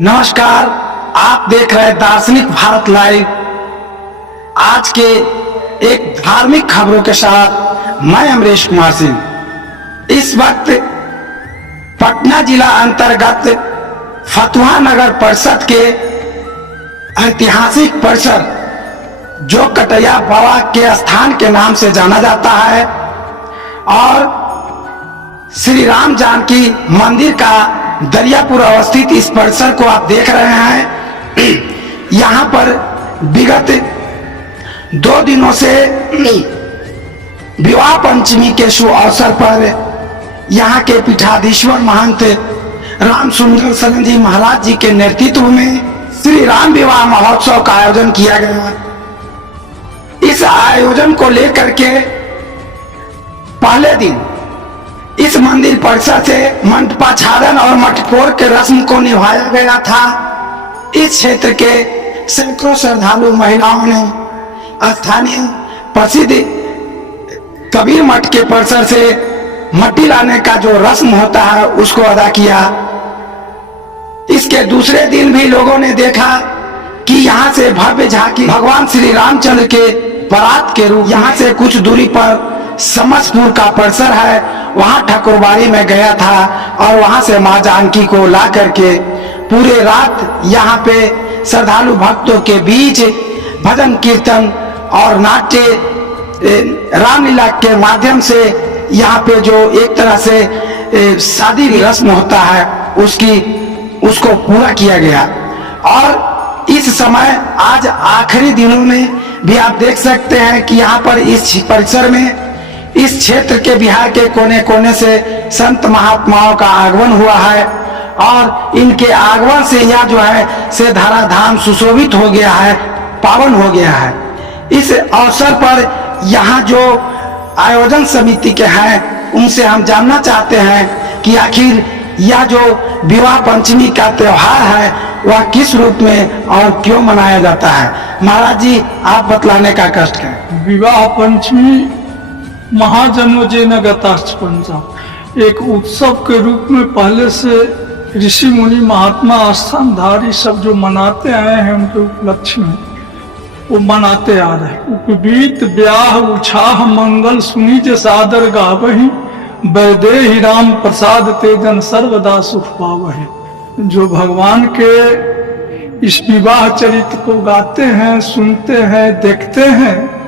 नमस्कार, आप देख रहे हैं दार्शनिक भारत लाइव। आज के एक धार्मिक खबरों के साथ मैं अमरीश कुमार सिंह। इस वक्त पटना जिला अंतर्गत फतुहा नगर परिषद के ऐतिहासिक परिसर जो कटैया बाबा के स्थान के नाम से जाना जाता है और श्री राम जानकी मंदिर का दरियापुर अवस्थित इस परिसर को आप देख रहे हैं। यहाँ पर विगत 2 दिनों से विवाह पंचमी के शुभ अवसर पर यहाँ के पीठाधीश्वर महंत राम सुंदर सरन जी महाराज जी के नेतृत्व में श्री राम विवाह महोत्सव का आयोजन किया गया। इस आयोजन को लेकर के पहले दिन इस मंदिर परिसर से मंडपाच्छादन और मटकोर के रस्म को निभाया गया था। इस क्षेत्र के सैकड़ों श्रद्धालु महिलाओं ने स्थानीय प्रसिद्ध कबीर मठ के परिसर से मट्टी लाने का जो रस्म होता है उसको अदा किया। इसके दूसरे दिन भी लोगों ने देखा कि यहाँ से भव्य झांकी भगवान श्री रामचंद्र के बारात के रूप यहाँ से कुछ दूरी पर समसपुर का परिसर है, वहां ठाकुरबाड़ी में गया था और वहां से मां जानकी को ला करके पूरे रात यहाँ पे श्रद्धालु भक्तों के बीच भजन कीर्तन और नाट्य रामलीला के माध्यम से यहाँ पे जो एक तरह से शादी रस्म होता है उसको पूरा किया गया। और इस समय आज आखिरी दिनों में भी आप देख सकते हैं कि यहाँ पर इस परिसर में इस क्षेत्र के बिहार के कोने कोने से संत महात्माओं का आगमन हुआ है और इनके आगमन से यह जो है से धारा धाम सुशोभित हो गया है, पावन हो गया है। इस अवसर पर यहाँ जो आयोजन समिति के हैं उनसे हम जानना चाहते हैं कि आखिर यह जो विवाह पंचमी का त्योहार है वह किस रूप में और क्यों मनाया जाता है। महाराज जी, आप बतलाने का कष्ट करें। विवाह पंचमी महाजन्मजेन गताश्च पंचा एक उत्सव के रूप में पहले से ऋषि मुनि महात्मा स्थानधारी सब जो मनाते आए हैं उनके उपलक्ष्य में वो मनाते आ रहे हैं। उपवीत ब्याह उछाह मंगल सुनी जे सादर गावही वैदेही राम प्रसाद तेजन सर्वदा सुख पावही। जो भगवान के इस विवाह चरित्र को गाते हैं, सुनते हैं, देखते हैं,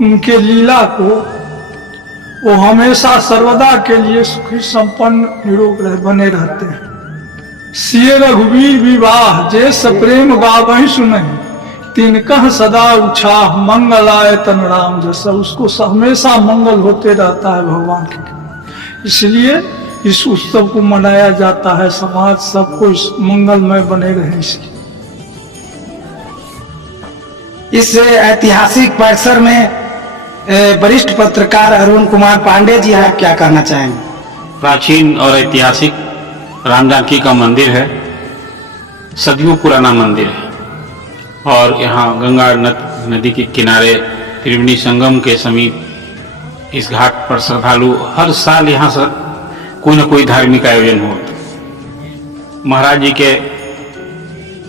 उनके लीला को, वो हमेशा सर्वदा के लिए सुखी संपन्न निरोग बने रहते हैं। सिय रघुवीर विवाह जे सप्रेम गावहि सुनहि तिनकह सदा उछाह मंगलाय तन राम जैसा। उसको हमेशा मंगल होते रहता है भगवान के, इसलिए इस उत्सव को मनाया जाता है। समाज सबको इस मंगलमय बने रहे इसलिए। इस ऐतिहासिक परिसर में वरिष्ठ पत्रकार अरुण कुमार पांडे जी, आप क्या कहना चाहेंगे। प्राचीन और ऐतिहासिक राम जानकी का मंदिर है, सदियों पुराना मंदिर है और यहाँ गंगा नदी के किनारे त्रिवेणी संगम के समीप इस घाट पर श्रद्धालु हर साल यहाँ से कोई न कोई धार्मिक आयोजन होता। महाराज जी के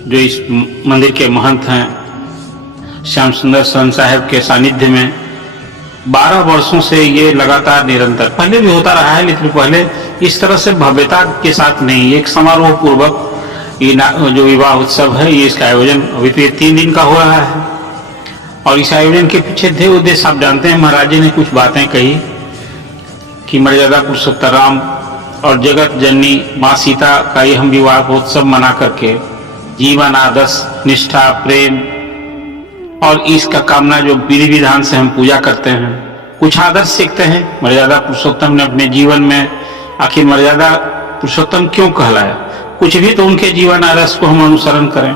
जो इस मंदिर के महंत हैं श्याम सुंदर सरन साहब के सानिध्य में 12 वर्षों से ये लगातार निरंतर, पहले भी होता रहा है लेकिन पहले इस तरह से भव्यता के साथ नहीं, एक समारोह पूर्वक ये जो विवाह उत्सव है ये इसका आयोजन अभी तो 3 दिन का हो रहा है। और इस आयोजन के पीछे ध्येय उद्देश्य आप जानते हैं। महाराज जी ने कुछ बातें कही कि मर्यादा पुरुषोत्तम राम और जगत जननी माँ सीता का ये हम विवाह उत्सव मना करके जीवन आदर्श निष्ठा प्रेम और इसका कामना जो विधि विधान से हम पूजा करते हैं, कुछ आदर्श सीखते हैं। मर्यादा पुरुषोत्तम ने अपने जीवन में आखिर मर्यादा पुरुषोत्तम क्यों कहलाया, कुछ भी तो उनके जीवन आदर्श को हम अनुसरण करें।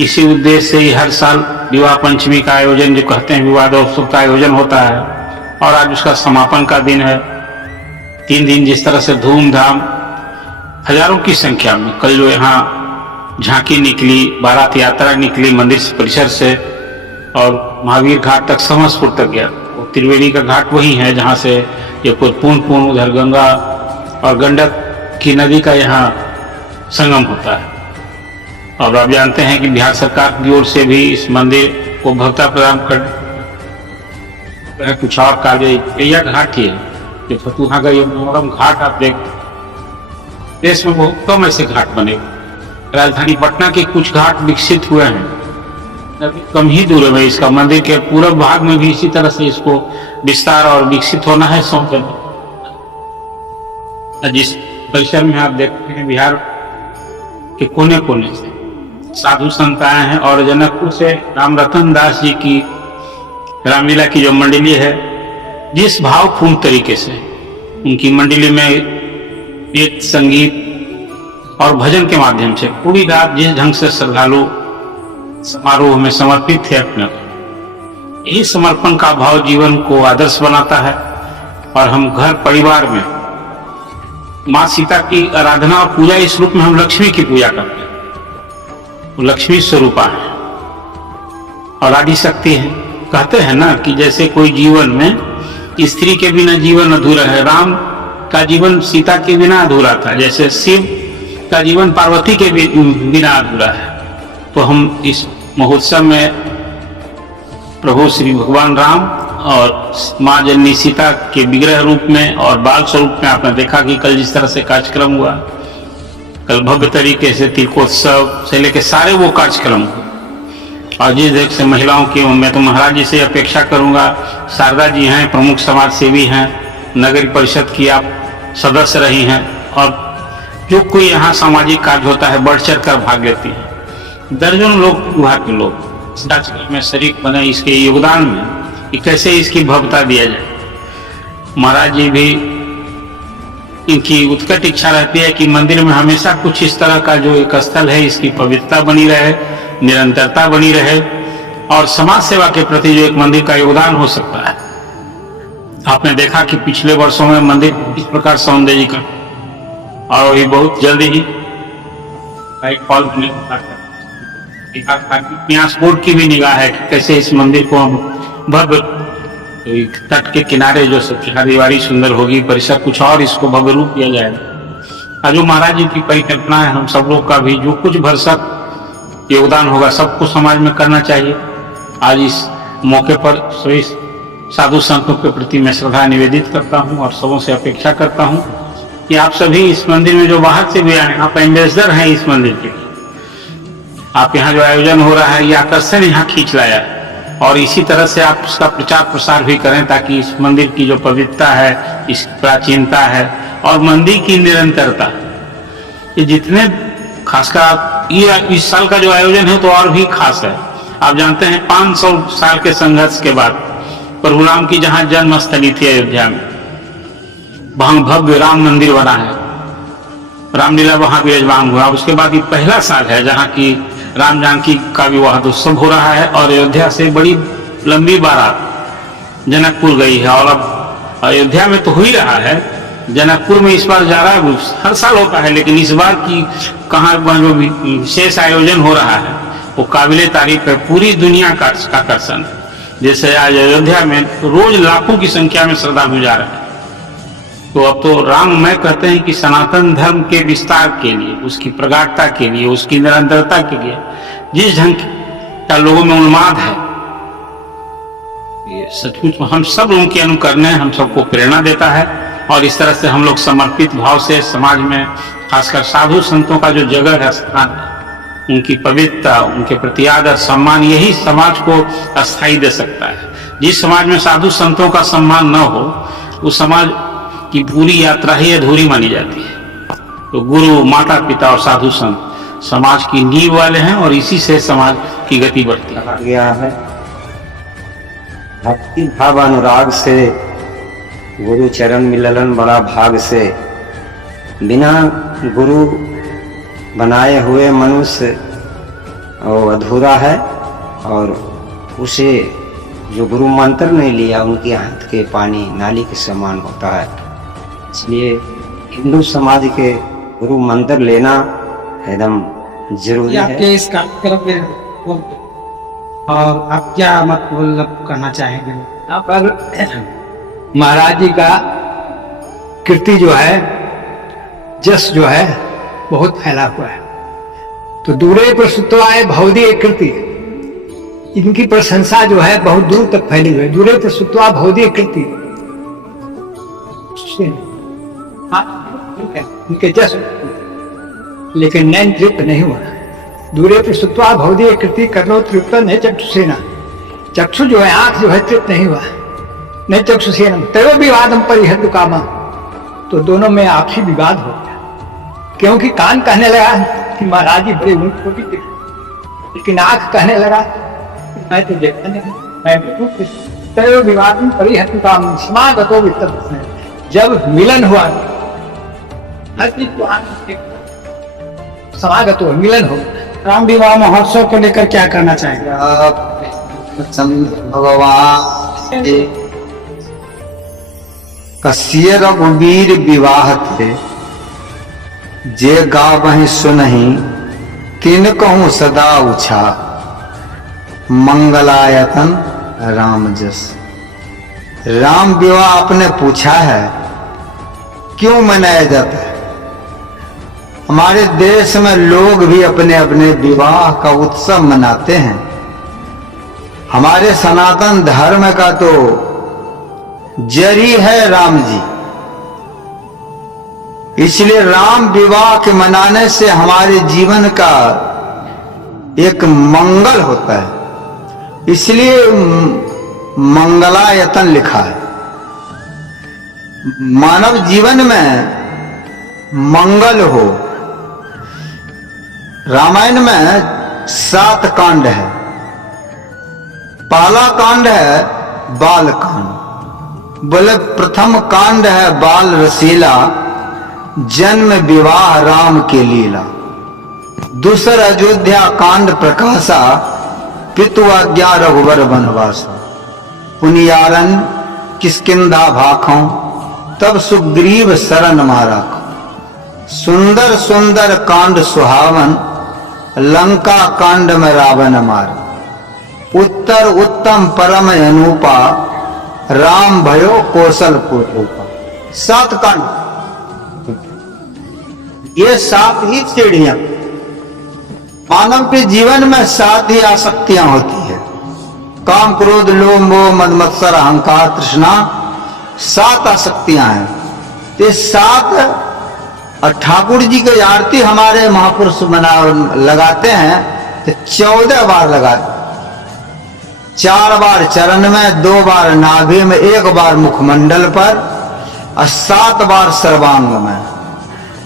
इसी उद्देश्य से हर साल विवाह पंचमी का आयोजन जो कहते हैं विवाह उत्सव का आयोजन होता है और आज उसका समापन का दिन है। 3 दिन जिस तरह से धूमधाम हजारों की संख्या में कल जो यहाँ झांकी निकली, बारात यात्रा निकली मंदिर परिसर से और महावीर घाट तक समसपुर तक गया। त्रिवेणी का घाट वही है जहाँ से ये पूर्ण उधर गंगा और गंडक की नदी का यहाँ संगम होता है। और आप जानते हैं कि बिहार सरकार की ओर से भी इस मंदिर को भव्यता प्रदान कर कुछ और कार्य यह घाट ही है कि फतुहा का ये मनोरम घाट आप देख, देश में बहुत कम ऐसे घाट बने। राजधानी पटना के कुछ घाट विकसित हुए हैं, अभी कम ही दूर में इसका मंदिर के पूर्व भाग में भी इसी तरह से इसको विस्तार और विकसित होना है। जिस परिसर में आप देखते हैं बिहार के कोने कोने से साधु संत आए हैं और जनकपुर से राम रतन दास जी की रामलीला की जो मंडली है, जिस भावपूर्ण तरीके से उनकी मंडली में गीत संगीत और भजन के माध्यम से पूरी रात जिस ढंग से श्रद्धालु समारोह में समर्पित थे अपने, यही समर्पण का भाव जीवन को आदर्श बनाता है। और हम घर परिवार में माँ सीता की आराधना और पूजा, इस रूप में हम लक्ष्मी की पूजा करते हैं। वो लक्ष्मी स्वरूपा है और आदि शक्ति है। कहते हैं ना कि जैसे कोई जीवन में स्त्री के बिना जीवन अधूरा है, राम का जीवन सीता के बिना अधूरा था, जैसे शिव का जीवन पार्वती के बिना अधूरा है। तो हम इस महोत्सव में प्रभु श्री भगवान राम और माँ जननी सीता के विग्रह रूप में और बाल स्वरूप में आपने देखा कि कल जिस तरह से कार्यक्रम हुआ, कल भव्य तरीके से तीर्थोत्सव से लेकर सारे वो कार्यक्रम हुए। और जिस देख से महिलाओं की, मैं तो महाराज जी से अपेक्षा करूंगा, शारदा जी हैं, प्रमुख समाज सेवी हैं, नगर परिषद की आप सदस्य रही हैं, और जो कोई यहाँ सामाजिक कार्य होता है बढ़ चढ़ कर भाग लेती है। दर्जनों लोग, विभाग के लोग इस कार्यक्रम में शरीक बने इसके योगदान में कि कैसे इसकी भव्यता दिया जाए। महाराज जी भी, इनकी उत्कट इच्छा रहती है कि मंदिर में हमेशा कुछ इस तरह का जो एक स्थल है, इसकी पवित्रता बनी रहे, निरंतरता बनी रहे और समाज सेवा के प्रति जो एक मंदिर का योगदान हो सकता है। आपने देखा कि पिछले वर्षों में मंदिर इस प्रकार सौंदर्यीकरण, और अभी बहुत जल्दी ही एक फॉल न्यास बोर्ड की भी निगाह है कि कैसे इस मंदिर को हम भव्य, तट के किनारे जो दीवारी सुंदर होगी, परिसर कुछ और इसको भव्य रूप दिया जाएगा। जो महाराज जी की परिकल्पना है, हम सब लोग का भी जो कुछ भरसक योगदान होगा सबको समाज में करना चाहिए। आज इस मौके पर सभी साधु संतों के प्रति मैं श्रद्धा निवेदित करता हूं और सबों से अपेक्षा करता हूं कि आप सभी इस मंदिर में जो बाहर से भी आए, आप एम्बेसडर हैं इस मंदिर के। आप यहाँ जो आयोजन हो रहा है, ये आकर्षण यहाँ खींच लाया, और इसी तरह से आप उसका प्रचार प्रसार भी करें ताकि इस मंदिर की जो पवित्रता है, इस प्राचीनता है और मंदिर की निरंतरता, ये जितने खासकर ये इस साल का जो आयोजन है तो और भी खास है। आप जानते हैं 500 साल के संघर्ष के बाद प्रभु राम की जहां जन्म स्थली थी अयोध्या में, वहां भव्य राम मंदिर बना है, रामलीला वहां विराजमान हुआ। उसके बाद ये पहला साल है जहां की राम जानकी का विवाह उत्सव हो रहा है और अयोध्या से बड़ी लंबी बारात जनकपुर गई है। और अब अयोध्या में तो हो ही रहा है, जनकपुर में इस बार जा रहा है, हर साल होता है, लेकिन इस बार की कहाँ जो विशेष आयोजन हो रहा है वो काबिले तारीफ है, पूरी दुनिया का आकर्षण। जैसे आज अयोध्या में रोज लाखों की संख्या में श्रद्धालु जा रहे हैं। तो अब तो राममय कहते हैं कि सनातन धर्म के विस्तार के लिए, उसकी प्रगाढ़ता के लिए, उसकी निरंतरता के लिए जिस ढंग का लोगों में उन्माद है, ये सचमुच हम सब लोगों की अनुकरण है, हम सबको प्रेरणा देता है। और इस तरह से हम लोग समर्पित भाव से समाज में, खासकर साधु संतों का जो जगह है, स्थान है, उनकी पवित्रता, उनके प्रति आदर सम्मान, यही समाज को अस्थायी दे सकता है। जिस समाज में साधु संतों का सम्मान न हो, उस समाज की पूरी यात्रा ही अधूरी मानी जाती है। तो गुरु, माता पिता और साधु संत समाज की नींव वाले हैं और इसी से समाज की गति बढ़ती है। गया है भक्ति भाव अनुराग से गुरु चरण मिललन बड़ा भाग से, बिना गुरु बनाए हुए मनुष्य वो अधूरा है, और उसे जो गुरु मंत्र नहीं लिया उनके हाथ के पानी नाली के समान होता है। इसलिए हिंदू समाज के गुरु मंत्र लेना एकदम जरूरी है। आपके इस कार्यक्रम में और आप क्या मतलब कहना चाहेंगे? यहाँ पर महाराज जी का कीर्ति जो है, जस जो है बहुत फैला हुआ है। तो दूरे प्रसुत्वाय भवदीय कृति, इनकी प्रशंसा जो है बहुत दूर तक फैली हुई है। दूरे प्रसुत्वा भवदीय कृति, इनके जस, लेकिन नैन तृप्त नहीं हुआ। दूरे प्रसुत्वा भवदीय कृति करो तृप्त नहीं चक्षुसेना, चक्षु जो है आंख जो है तृप्त नहीं हुआ। नहीं चक्षुसेना तयो विवादम परिहत कामा, तो दोनों में आपसी विवाद हो गया। क्योंकि कान कहने लगा कि महाराज जी बड़े ऊंट छोटी थी, लेकिन आंख कहने लगा मैं तो देखा नहीं, मैं बेवकूफ। तयो विवादम परिहत काम समागतो वित्त, जब मिलन हुआ समागत हो, मिलन हो। राम विवाह महोत्सव को लेकर क्या कहना चाहेंगे? भगवान कस्य रघुवीर विवाह थे, जे गावहि सुनहि तिन कहूँ सदा उछा, मंगलायतन राम जस। राम विवाह आपने पूछा है क्यों मनाया जाता है? हमारे देश में लोग भी अपने अपने विवाह का उत्सव मनाते हैं। हमारे सनातन धर्म का तो जरी है राम जी, इसलिए राम विवाह के मनाने से हमारे जीवन का एक मंगल होता है, इसलिए मंगलायतन लिखा है। मानव जीवन में मंगल हो। रामायण में 7 कांड है। पहला कांड है बाल कांड, बोले प्रथम कांड है बाल रसीला, जन्म विवाह राम के लीला। दूसरा अयोध्या कांड प्रकाशा, पितु आज्ञा रघुवर वनवास। पुनियारन किष्किंधा भाखों, तब सुग्रीव शरण मारा। सुंदर सुंदर कांड सुहावन, लंका कांड में रावण मार। उत्तर उत्तम परम अनूपा, राम भयो कौशल कोटूपा। 7 कांड, ये 7 ही सीढ़ियां। मानव के जीवन में 7 ही आसक्तियां होती है, काम क्रोध लोभ मोह मद मत्सर अहंकार तृष्णा, 7 आसक्तियां हैं। ये 7 और ठाकुर जी की आरती हमारे महापुरुष लगाते हैं तो 14 बार लगाते, 4 बार चरण में, 2 बार नाभि में, 1 बार मुखमंडल पर और 7 बार सर्वांग में।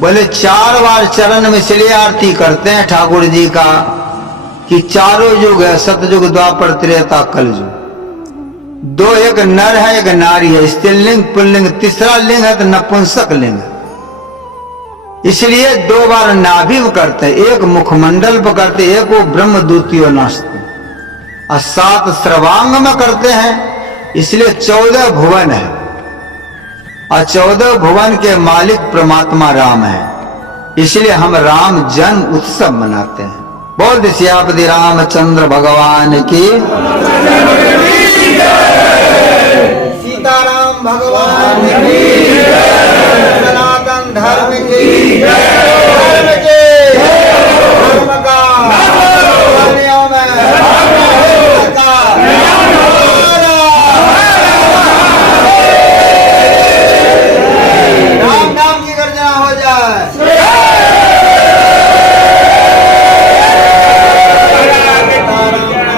बोले 4 बार चरण में इसलिए आरती करते हैं ठाकुर जी का कि चारों युग है, सतयुग द्वापर त्रेता कलयुग। 2 एक नर है एक नारी है, स्त्रीलिंग पुल्लिंग, तीसरा लिंग है तो नपुंसक लिंग। इसलिए 2 बार नाभि करते, 1 मुखमंडल पर करते, 1 वो ब्रह्म द्वितीय नास्ति, और 7 सर्वांग में करते हैं। इसलिए 14 भुवन है और 14 भुवन के मालिक परमात्मा राम है, इसलिए हम राम जन्म उत्सव मनाते हैं। बोल दे सियापति रामचंद्र भगवान की, सीताराम भगवान की, सनातन धर्म की, धर्म के धर्म का धर्मियों में राम नाम की गर्जना हो जाए।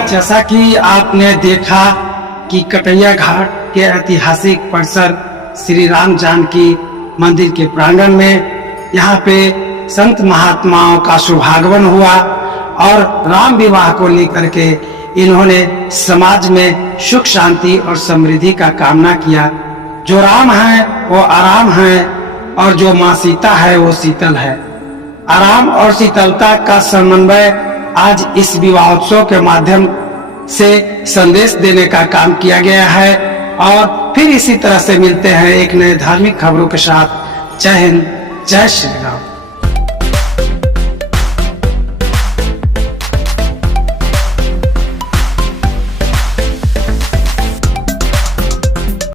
जैसा कि आपने देखा कि कटैया घाट के ऐतिहासिक परिसर श्री राम जानकी मंदिर के प्रांगण में यहाँ पे संत महात्माओं का शुभागमन हुआ और राम विवाह को लेकर के इन्होंने समाज में सुख शांति और समृद्धि का कामना किया। जो राम है वो आराम है और जो माँ सीता है वो शीतल है। आराम और शीतलता का समन्वय आज इस विवाहोत्सव के माध्यम से संदेश देने का काम किया गया है। और फिर इसी तरह से मिलते हैं एक नए धार्मिक खबरों के साथ। जय हिंद, जय श्री राम।